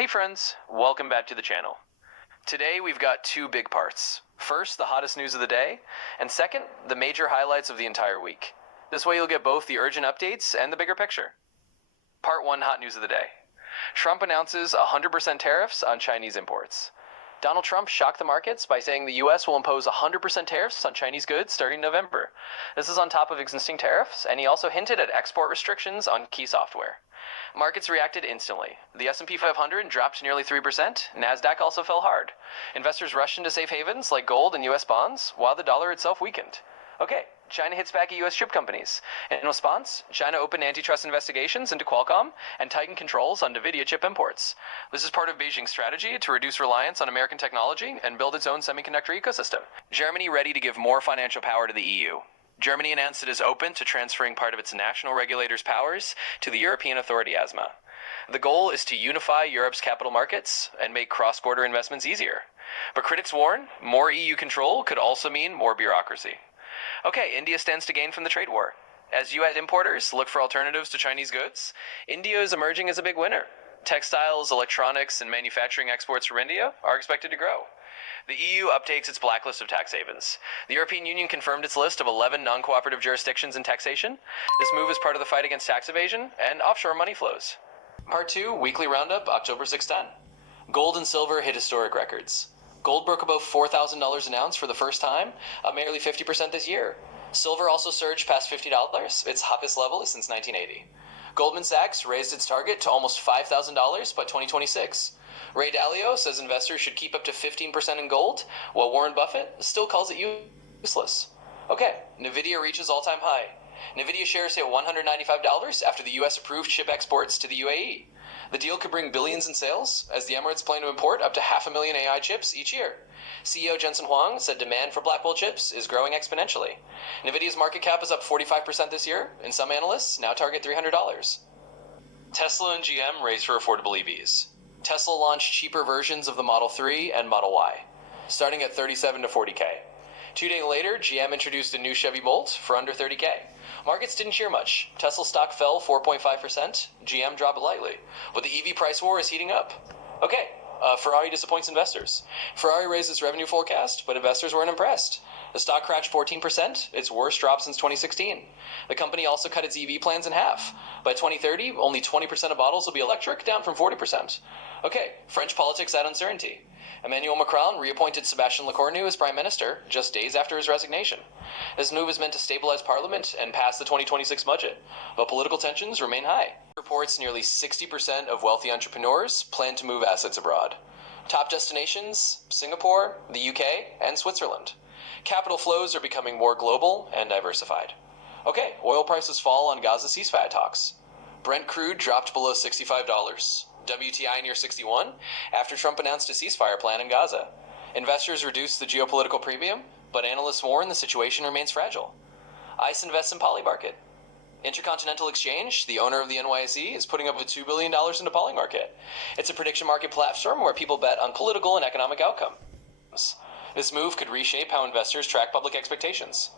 Hey friends, welcome back to the channel. Today we've got two big parts. First, the hottest news of the day, and second, the major highlights of the entire week. This way you'll get both the urgent updates and the bigger picture. Part 1, hot news of the day. Trump announces 100% tariffs on Chinese imports. Donald Trump shocked the markets by saying the US will impose 100% tariffs on Chinese goods starting November. This is on top of existing tariffs, and he also hinted at export restrictions on key software. Markets reacted instantly. The S&P 500 dropped nearly 3%. NASDAQ also fell hard. Investors rushed into safe havens like gold and US bonds, while the dollar itself weakened. Okay, China hits back at US chip companies. In response, China opened antitrust investigations into Qualcomm and tightened controls on Nvidia chip imports. This is part of Beijing's strategy to reduce reliance on American technology and build its own semiconductor ecosystem. Germany ready to give more financial power to the EU. Germany announced it is open to transferring part of its national regulators' powers to the European Authority ESMA. The goal is to unify Europe's capital markets and make cross-border investments easier. But critics warn, more EU control could also mean more bureaucracy. Okay, India stands to gain from the trade war. As U.S. importers look for alternatives to Chinese goods, India is emerging as a big winner. Textiles, electronics, and manufacturing exports from India are expected to grow. The EU updates its blacklist of tax havens. The European Union confirmed its list of 11 non-cooperative jurisdictions in taxation. This move is part of the fight against tax evasion and offshore money flows. Part 2, Weekly Roundup, October 6-10. Gold and silver hit historic records. Gold broke above $4,000 an ounce for the first time, up nearly 50% this year. Silver also surged past $50, its highest level since 1980. Goldman Sachs raised its target to almost $5,000 by 2026. Ray Dalio says investors should keep up to 15% in gold, while Warren Buffett still calls it useless. Okay, Nvidia reaches all-time high. Nvidia shares hit $195 after the US approved chip exports to the UAE. The deal could bring billions in sales, as the Emirates plan to import up to 500,000 AI chips each year. CEO Jensen Huang said demand for Blackwell chips is growing exponentially. Nvidia's market cap is up 45% this year, and some analysts now target $300. Tesla and GM race for affordable EVs. Tesla launched cheaper versions of the Model 3 and Model Y, starting at $37,000 to $40,000. 2 days later, GM introduced a new Chevy Bolt for under $30,000. Markets didn't cheer much. Tesla stock fell 4.5%, GM dropped lightly, but the EV price war is heating up. Okay, Ferrari disappoints investors. Ferrari raised its revenue forecast, but investors weren't impressed. The stock crashed 14%, its worst drop since 2016. The company also cut its EV plans in half. By 2030, only 20% of models will be electric, down from 40%. Okay, French politics add uncertainty. Emmanuel Macron reappointed Sébastien Lecornu as prime minister just days after his resignation. This move is meant to stabilize parliament and pass the 2026 budget, but political tensions remain high. Reports nearly 60% of wealthy entrepreneurs plan to move assets abroad. Top destinations: Singapore, the UK, and Switzerland. Capital flows are becoming more global and diversified. Okay, oil prices fall on Gaza ceasefire talks. Brent crude dropped below $65. WTI near 61 after Trump announced a ceasefire plan in Gaza. Investors reduced the geopolitical premium, but analysts warn the situation remains fragile. ICE invests in Polymarket. Intercontinental Exchange, the owner of the NYSE, is putting up $2 billion into Polymarket. It's a prediction market platform where people bet on political and economic outcomes. This move could reshape how investors track public expectations.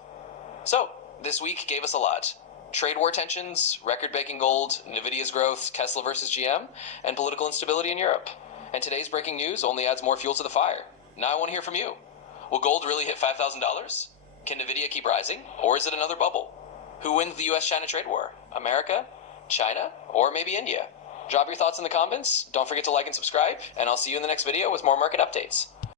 So, this week gave us a lot. Trade war tensions, record-breaking gold, Nvidia's growth, Tesla versus GM, and political instability in Europe. And today's breaking news only adds more fuel to the fire. Now I want to hear from you. Will gold really hit $5,000? Can Nvidia keep rising, or is it another bubble? Who wins the US-China trade war? America? China? Or maybe India? Drop your thoughts in the comments, don't forget to like and subscribe, and I'll see you in the next video with more market updates.